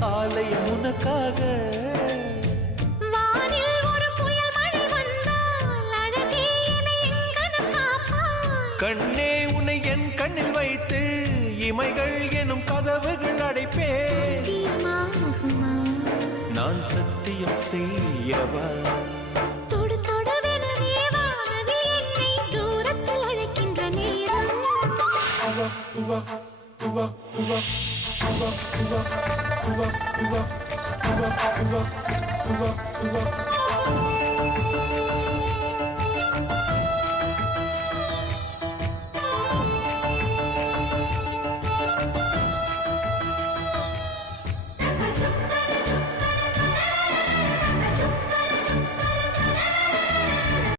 ஆலயம் உனக்காக. வானில் ஒரு புயல் மழை வந்தால் அழகே என்னை எங்கனம் காப்பாய். கண்ணே உன்னை என் கண்ணில் வைத்து இமைகள் எனும் கதவுகள் அடைப்பேன். சத்தியமாகுமா? நான் சத்தியம் செய்யவா? தொடு தொடுவெனவே வானவில் என்னை தூரத்தில் அழைக்கின்ற நேரம்.